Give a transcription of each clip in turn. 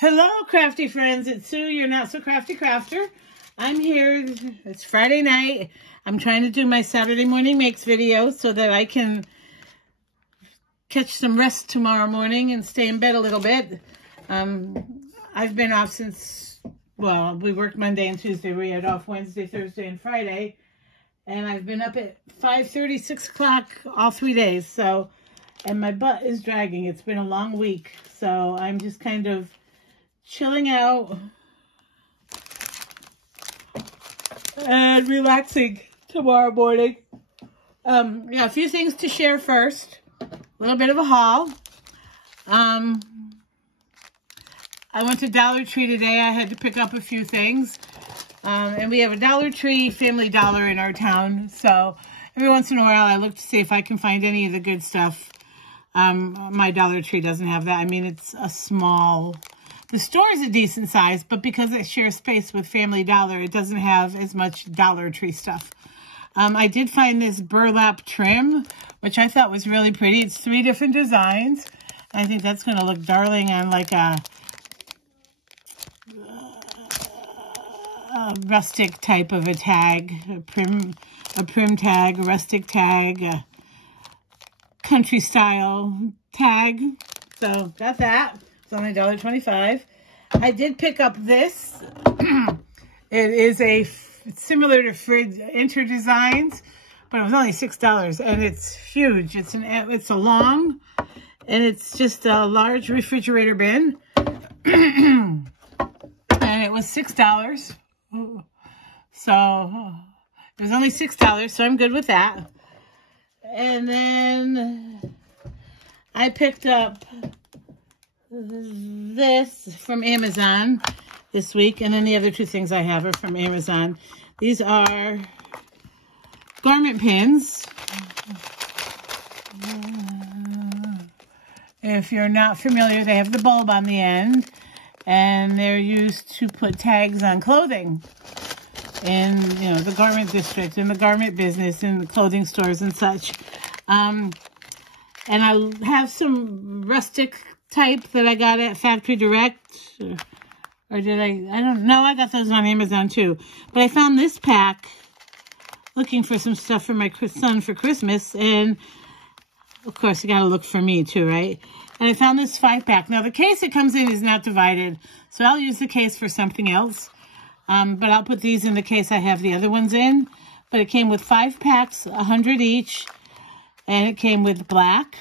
Hello, crafty friends. It's Sue, your not so crafty crafter. I'm here. It's Friday night. I'm trying to do my Saturday morning makes video so that I can catch some rest tomorrow morning and stay in bed a little bit. I've been off since, well, we worked Monday and Tuesday. We had off Wednesday, Thursday, and Friday. And I've been up at 5:30, 6 o'clock all 3 days. So, and my butt is dragging. It's been a long week. So I'm just kind of chilling out and relaxing tomorrow morning. Yeah, a few things to share first. A little bit of a haul. I went to Dollar Tree today. I had to pick up a few things. And we have a Dollar Tree, Family Dollar in our town. So every once in a while I look to see if I can find any of the good stuff. My Dollar Tree doesn't have that. I mean, it's a small... The store is a decent size, but because it shares space with Family Dollar, it doesn't have as much Dollar Tree stuff. I did find this burlap trim, which I thought was really pretty. It's 3 different designs. I think that's going to look darling on like a rustic type of a tag, a prim tag, a rustic tag, a country style tag. So got that. It's only $1.25. I did pick up this. It is it's similar to Fridge Enter Designs, but it was only $6, and it's huge. It's a long, and it's just a large refrigerator bin, and it was $6. So it was only $6, so I'm good with that. And then I picked up this from Amazon this week, and then the other 2 things I have are from Amazon. These are garment pins. If you're not familiar, they have the bulb on the end, and they're used to put tags on clothing in, you know, the garment district, in the garment business, in the clothing stores and such. And I have some rustic type that I got at Factory Direct, or did I don't know, I got those on Amazon too. But I found this pack looking for some stuff for my son for Christmas, and of course, you gotta look for me too, right? And I found this 5-pack. Now, the case it comes in is not divided, so I'll use the case for something else. But I'll put these in the case I have the other ones in. But it came with 5 packs, 100 each, and it came with black.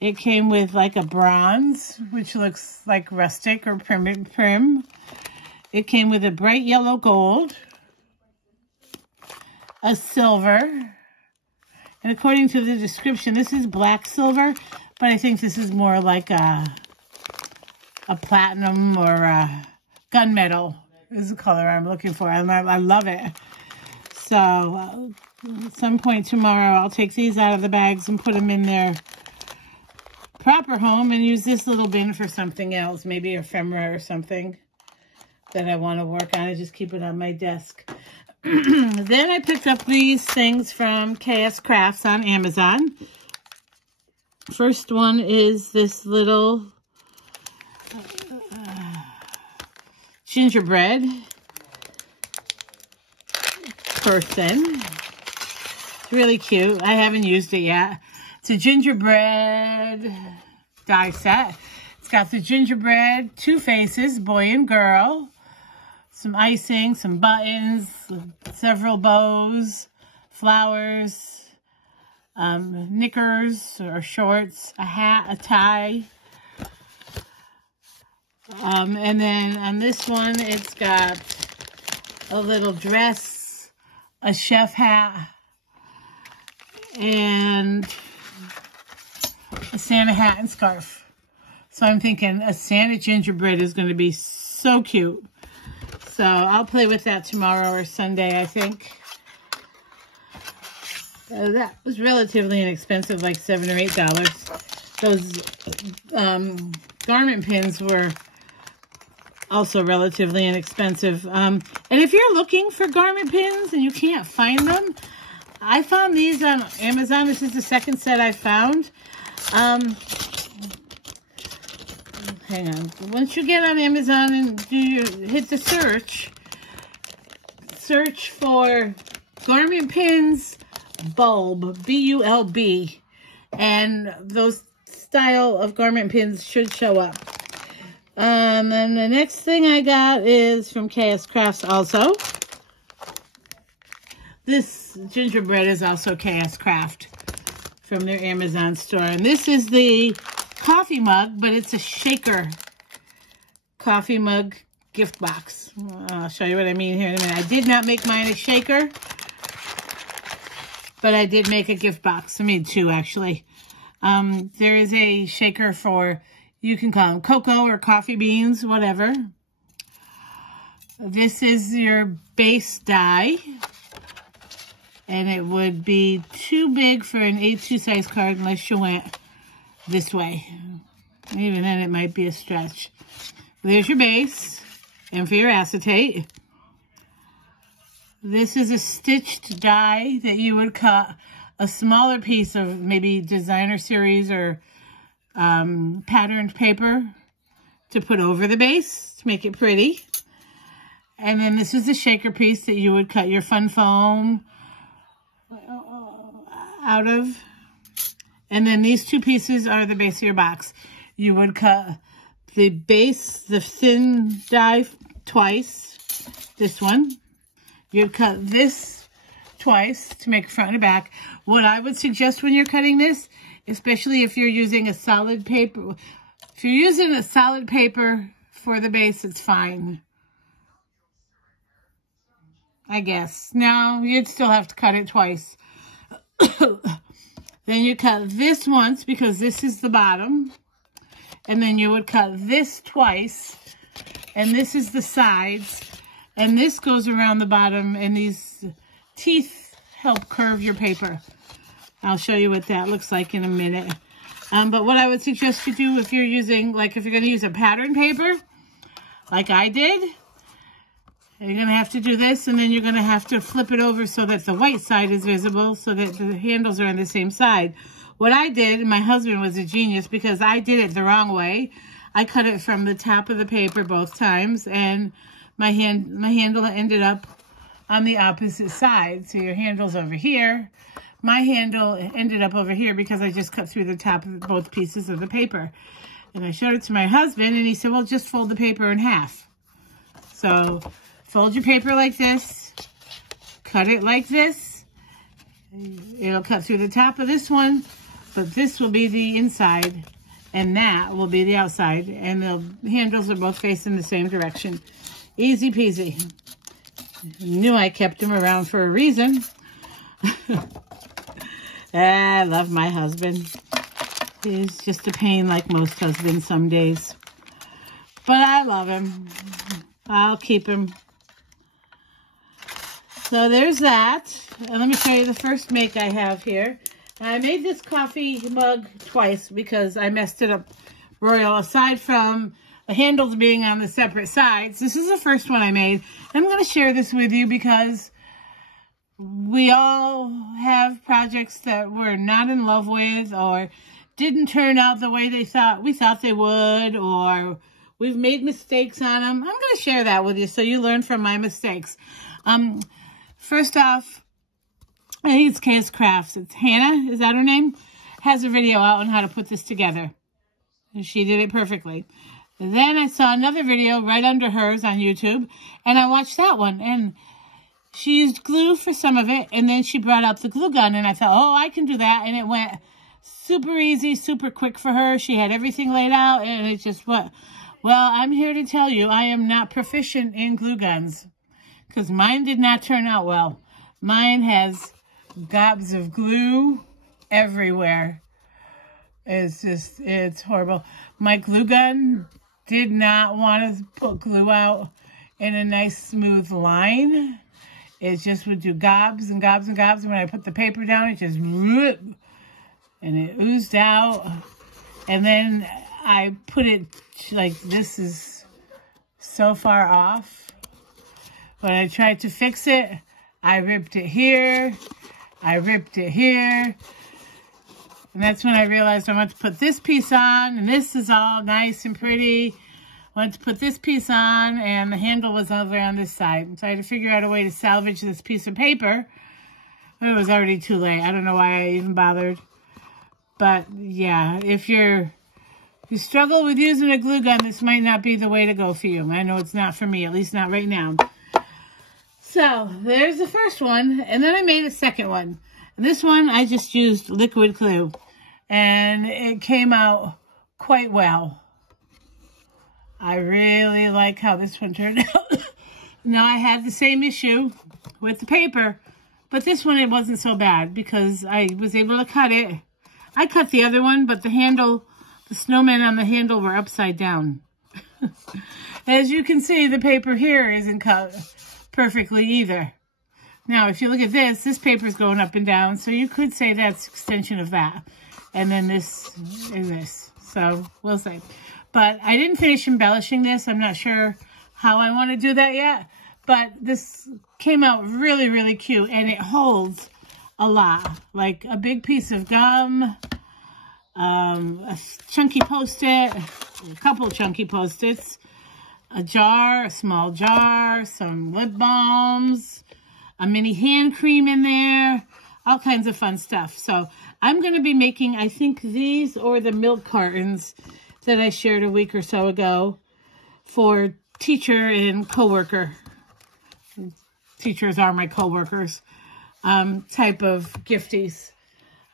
It came with like a bronze, which looks like rustic or prim. It came with a bright yellow gold, a silver, and according to the description, this is black silver, but I think this is more like a platinum or a gunmetal is the color I'm looking for. I love it. So at some point tomorrow, I'll take these out of the bags and put them in their proper home and use this little bin for something else, maybe ephemera or something that I want to work on and just keep it on my desk. Then I picked up these things from KS Crafts on Amazon. First one is this little gingerbread person. It's really cute. I haven't used it yet. It's a gingerbread die set. It's got the gingerbread, 2 faces, boy and girl, some icing, some buttons, several bows, flowers, knickers or shorts, a hat, a tie. And then on this one, it's got a little dress, a chef hat, and a Santa hat and scarf. So I'm thinking a Santa gingerbread is going to be so cute. So I'll play with that tomorrow or Sunday, I think. That was relatively inexpensive, like $7 or $8. Those garment pins were also relatively inexpensive. And if you're looking for garment pins and you can't find them, I found these on Amazon. This is the second set I found. hang on. Once you get on Amazon and hit the search for Garment Pins Bulb, B-U-L-B, and those style of garment pins should show up. And the next thing I got is from KS Crafts also. This gingerbread is also KS Craft from their Amazon store. And this is the coffee mug, but it's a shaker coffee mug gift box. I'll show you what I mean here in a minute. I did not make mine a shaker, but I did make a gift box. I made two, actually. There is a shaker for, you can call them cocoa or coffee beans, whatever. This is your base die. And it would be too big for an A2 size card unless you went this way. Even then, it might be a stretch. There's your base. And for your acetate. This is a stitched die that you would cut a smaller piece of maybe designer series or patterned paper to put over the base to make it pretty. And then this is a shaker piece that you would cut your fun foam out of. And then these two pieces are the base of your box. You would cut the base, the thin die twice, this one. You'd cut this twice to make front and back. What I would suggest when you're cutting this, especially if you're using a solid paper, if you're using a solid paper for the base, it's fine, I guess. No, you'd still have to cut it twice. Then you cut this once because this is the bottom. And then you would cut this twice. And this is the sides. And this goes around the bottom. And these teeth help curve your paper. I'll show you what that looks like in a minute. But what I would suggest you do if you're using, like if you're going to use a pattern paper, like I did, you're going to have to do this, and then you're going to have to flip it over so that the white side is visible, so that the handles are on the same side. What I did, and my husband was a genius because I did it the wrong way. I cut it from the top of the paper both times, and my handle ended up on the opposite side. So your handle's over here. My handle ended up over here because I just cut through the top of both pieces of the paper. And I showed it to my husband, and he said, well, just fold the paper in half. So fold your paper like this, cut it like this. It'll cut through the top of this one, but this will be the inside, and that will be the outside, and the handles are both facing the same direction. Easy peasy. Knew I kept him around for a reason. I love my husband. He's just a pain like most husbands some days. But I love him. I'll keep him. So there's that. And let me show you the first make I have here. I made this coffee mug twice because I messed it up royal. Aside from the handles being on the separate sides, this is the first one I made. I'm going to share this with you because we all have projects that we're not in love with or didn't turn out the way we thought they would, or we've made mistakes on them. I'm going to share that with you so you learn from my mistakes. First off, I think it's KS Crafts. It's Hannah, is that her name? Has a video out on how to put this together. And she did it perfectly. Then I saw another video right under hers on YouTube, and I watched that one. And she used glue for some of it, and then she brought out the glue gun, and I thought, oh, I can do that. And it went super easy, super quick for her. She had everything laid out, and it just went. Well, I'm here to tell you I am not proficient in glue guns because mine did not turn out well. Mine has gobs of glue everywhere. It's horrible. My glue gun did not want to put glue out in a nice smooth line. It just would do gobs and gobs and gobs. And when I put the paper down, it just whoop, and it oozed out. And then I put it like this is so far off. When I tried to fix it, I ripped it here. I ripped it here. And that's when I realized I want to put this piece on, and this is all nice and pretty. I wanted to put this piece on, and the handle was over on this side. So I had to figure out a way to salvage this piece of paper. It was already too late. I don't know why I even bothered. But yeah, if you struggle with using a glue gun, this might not be the way to go for you. I know it's not for me, at least not right now. So there's the first one, and then I made a second one. And this one, I just used liquid glue, and it came out quite well. I really like how this one turned out. Now, I had the same issue with the paper, but this one, it wasn't so bad because I was able to cut it. I cut the other one, but the handle, the snowmen on the handle were upside down. As you can see, the paper here isn't cut perfectly either. Now, if you look at this paper is going up and down, so you could say that's extension of that. And then this and this. So, we'll see. But I didn't finish embellishing this. I'm not sure how I want to do that yet. But this came out really, really cute. And it holds a lot. Like a big piece of gum, a chunky Post-it, a couple chunky Post-its, a jar, a small jar, some lip balms, a mini hand cream in there, all kinds of fun stuff. So I'm going to be making, I think, these or the milk cartons that I shared a week or so ago for teacher and coworker. Teachers are my coworkers type of gifties.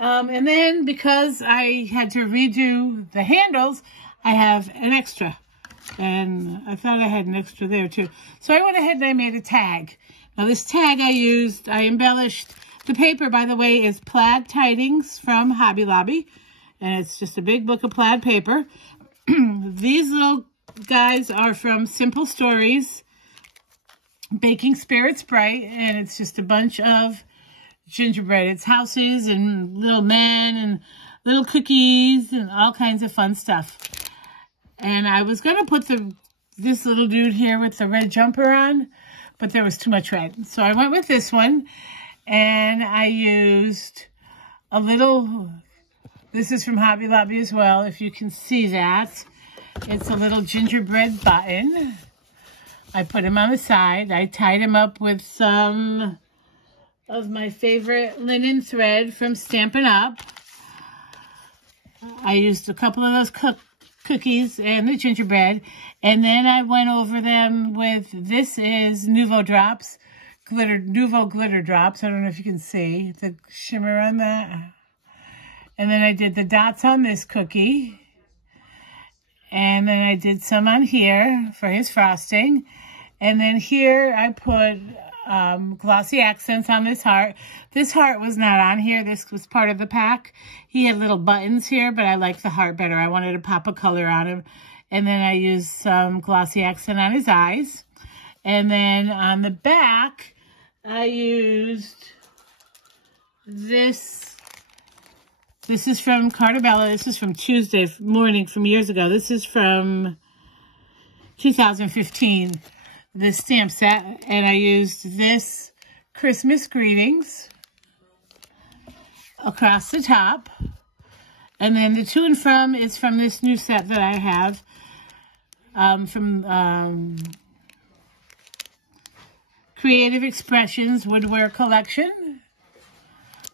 And then because I had to redo the handles, I have an extra. And I thought I had an extra there too. So I went ahead and I made a tag. Now this tag I embellished. The paper, by the way, is Plaid Tidings from Hobby Lobby. And it's just a big book of plaid paper. These little guys are from Simple Stories, Baking Spirits Bright. And it's just a bunch of gingerbread. It's houses and little men and little cookies and all kinds of fun stuff. And I was going to put this little dude here with the red jumper on, but there was too much red. So I went with this one, and I used a little, this is from Hobby Lobby as well, if you can see that. It's a little gingerbread button. I put him on the side. I tied him up with some of my favorite linen thread from Stampin' Up. I used a couple of those cookies and the gingerbread, and then I went over them with, this is Nuvo Drops, Nuvo Glitter Drops. I don't know if you can see the shimmer on that. And then I did the dots on this cookie, and then I did some on here for his frosting, and then here I put glossy accents on this heart. This heart was not on here. This was part of the pack. He had little buttons here, but I like the heart better. I wanted to pop a color on him. And then I used some glossy accent on his eyes. And then on the back, I used this. This is from Cartabella. This is from Tuesday morning from years ago. This is from 2015. This stamp set, and I used this Christmas greetings across the top, and then the to and from is from this new set that I have from Creative Expressions Woodwear Collection.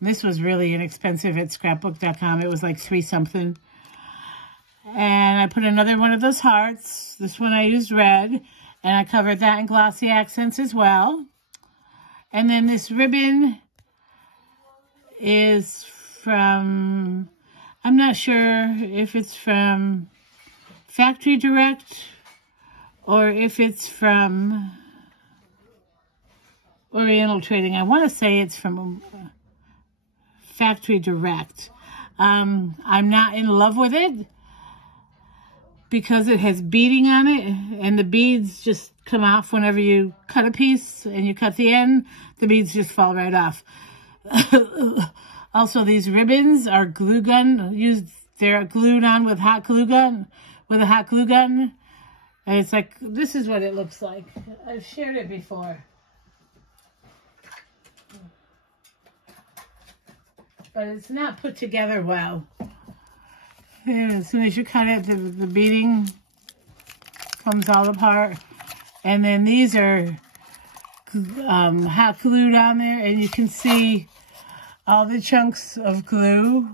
This was really inexpensive at scrapbook.com. It was like $3 something. And I put another one of those hearts. This one I used red. And I covered that in glossy accents as well. And then this ribbon is from, I'm not sure if it's from Factory Direct or if it's from Oriental Trading. I want to say it's from Factory Direct. I'm not in love with it, because it has beading on it, and the beads just come off whenever you cut a piece and you cut the end. The beads just fall right off. Also, these ribbons are glue gun used. They're glued on with hot glue gun, with a hot glue gun. And it's like, this is what it looks like. I've shared it before. but it's not put together well. And as soon as you cut it, the beading comes all apart. And then these are hot glued on there, and you can see all the chunks of glue,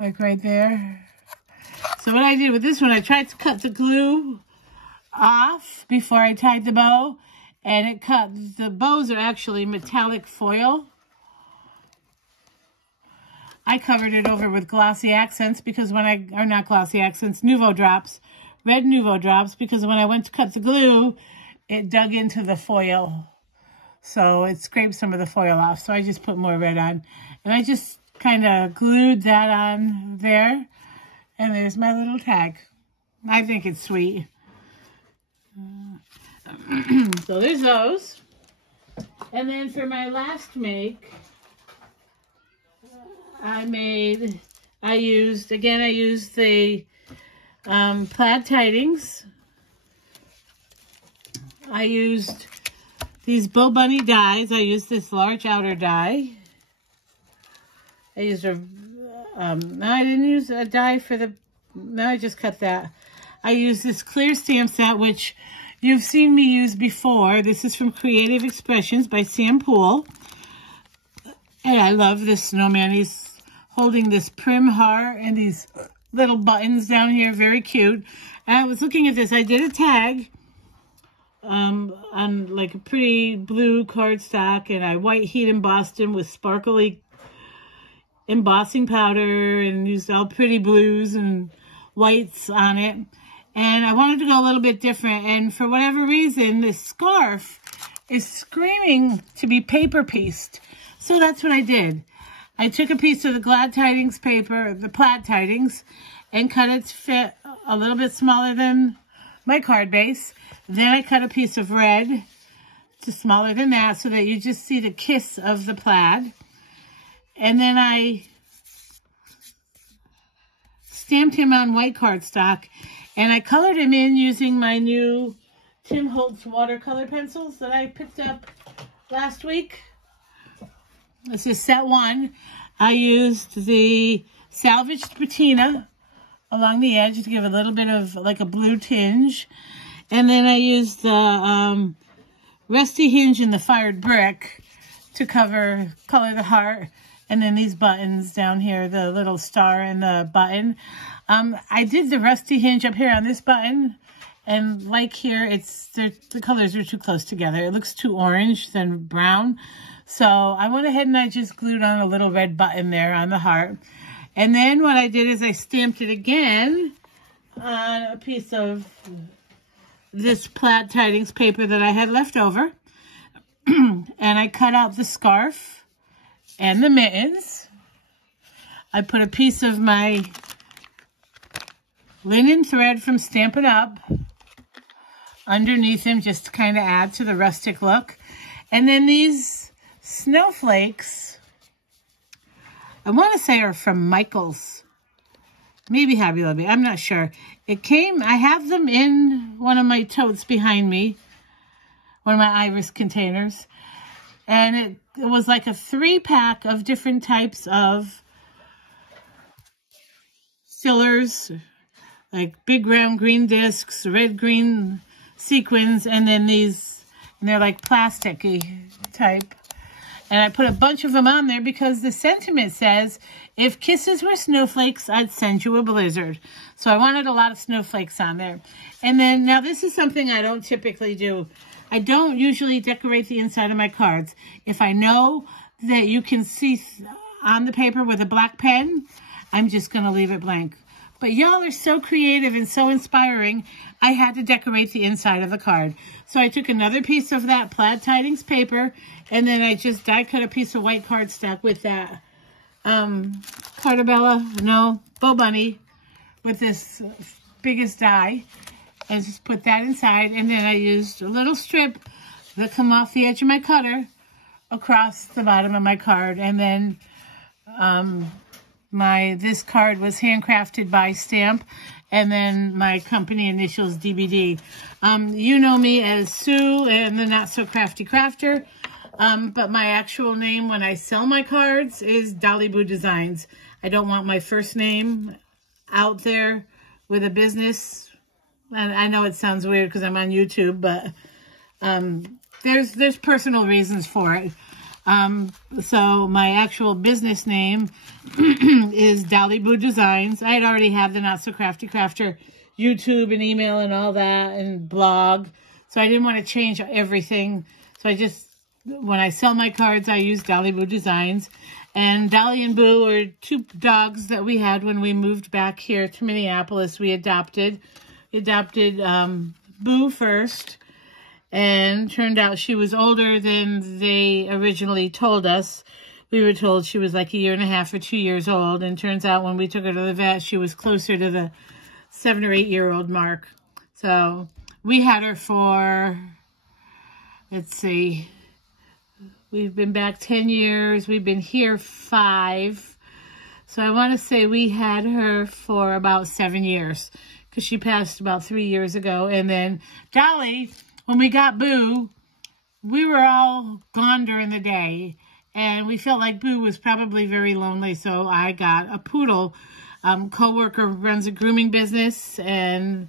like right there. So what I did with this one, I tried to cut the glue off before I tied the bow, and it cut. The bows are actually metallic foil. I covered it over with glossy accents because or not glossy accents, Nuvo drops, red Nuvo drops, because when I went to cut the glue, it dug into the foil. So it scraped some of the foil off. So I just put more red on. And I just kind of glued that on there. And there's my little tag. I think it's sweet. So there's those. And then for my last make, I used the plaid tidings. I used these Bo Bunny dies. I used this large outer die. I used no, I didn't use a die for the, no, I just cut that. I used this clear stamp set, which you've seen me use before. This is from Creative Expressions by Sam Poole. And I love this snowman. He's holding this prim heart and these little buttons down here, very cute. And I was looking at this. I did a tag on like a pretty blue cardstock, and I white heat embossed him with sparkly embossing powder and used all pretty blues and whites on it. And I wanted to go a little bit different, and for whatever reason, this scarf is screaming to be paper pieced. So that's what I did. I took a piece of the Glad Tidings paper, the plaid tidings, and cut it to fit a little bit smaller than my card base. Then I cut a piece of red to smaller than that so that you just see the kiss of the plaid. And then I stamped him on white cardstock, and I colored him in using my new Tim Holtz watercolor pencils that I picked up last week. This is set 1. I used the salvaged patina along the edge to give a little bit of like a blue tinge. And then I used the rusty hinge and the fired brick to color the heart. And then these buttons down here, the little star and the button. I did the rusty hinge up here on this button. And like here, the colors are too close together. It looks too orange than brown. So I went ahead and I just glued on a little red button there on the heart. And then what I did is I stamped it again on a piece of this plaid tidings paper that I had left over. And I cut out the scarf and the mittens. I put a piece of my linen thread from Stampin' Up! Underneath him just to kind of add to the rustic look. And then these snowflakes, I want to say are from Michaels. Maybe Hobby Lobby, I'm not sure. I have them in one of my totes behind me. One of my Iris containers. And it was like a 3-pack of different types of fillers. Like big round green discs, red-green sequins, and then these, and they're like plasticky type. And I put a bunch of them on there because the sentiment says, if kisses were snowflakes, I'd send you a blizzard. So I wanted a lot of snowflakes on there. And then, now this is something I don't typically do. I don't usually decorate the inside of my cards. If I know that you can see on the paper with a black pen, I'm just going to leave it blank. But y'all are so creative and so inspiring, I had to decorate the inside of the card. So I took another piece of that plaid tidings paper, and then I just die cut a piece of white cardstock with that Bo Bunny with this biggest die, and just put that inside. And then I used a little strip that come off the edge of my cutter across the bottom of my card. And then this card was handcrafted by Stamp, and then my company initials DBD. You know me as Sue and the Not So Crafty Crafter. But my actual name when I sell my cards is Dolly Boo Designs. I don't want my first name out there with a business. And I know it sounds weird because I'm on YouTube, but there's personal reasons for it. So my actual business name is Dolly Boo Designs. I had already have the Not So Crafty Crafter YouTube and email and all that and blog. So I didn't want to change everything. So I just, when I sell my cards, I use Dolly Boo Designs. And Dolly and Boo are two dogs that we had when we moved back here to Minneapolis. We adopted Boo first. And turned out she was older than they originally told us. We were told she was like 1.5 years or 2 years old. And turns out when we took her to the vet, she was closer to the 7 or 8 year old mark. So we had her for, let's see, we've been back 10 years. We've been here 5. So I want to say we had her for about 7 years because she passed about 3 years ago. And then Dolly, when we got Boo, we were all gone during the day, and we felt like Boo was probably very lonely, so I got a poodle. Coworker runs a grooming business, and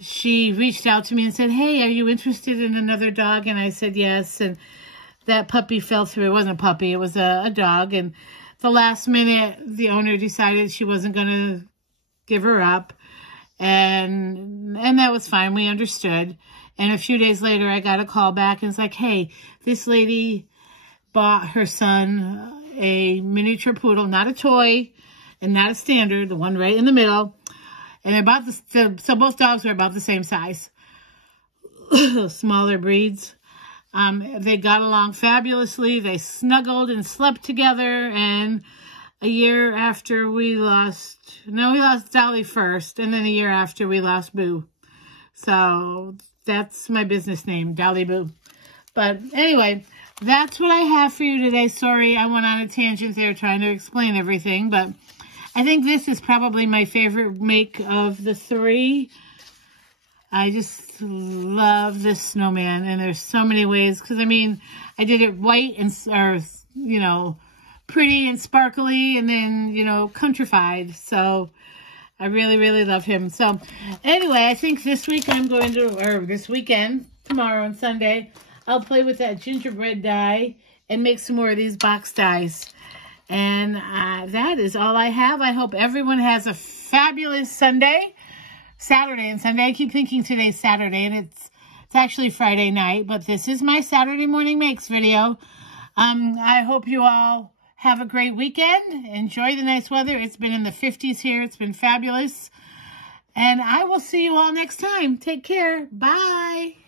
she reached out to me and said, hey, are you interested in another dog? And I said yes, and that puppy fell through. It wasn't a puppy, it was a dog, and the last minute, the owner decided she wasn't going to give her up, and that was fine. We understood. And a few days later, I got a call back, and it's like, hey, this lady bought her son a miniature poodle, not a toy and not a standard, the one right in the middle. And so both dogs were about the same size, smaller breeds. They got along fabulously. They snuggled and slept together. And a year after we lost Dolly first, and then a year after we lost Boo. So that's my business name, Dolly Boo. But anyway, that's what I have for you today. Sorry, I went on a tangent there trying to explain everything. But I think this is probably my favorite make of the 3. I just love this snowman. And there's so many ways. Because, I mean, I did it white and, pretty and sparkly. And then, countrified. So I really, really love him. So, anyway, I think this weekend, tomorrow and Sunday, I'll play with that gingerbread die and make some more of these box dies. And that is all I have. I hope everyone has a fabulous Saturday and Sunday. I keep thinking today's Saturday, and it's actually Friday night, but this is my Saturday morning makes video. I hope you all have a great weekend. Enjoy the nice weather. It's been in the 50s here. It's been fabulous. And I will see you all next time. Take care. Bye.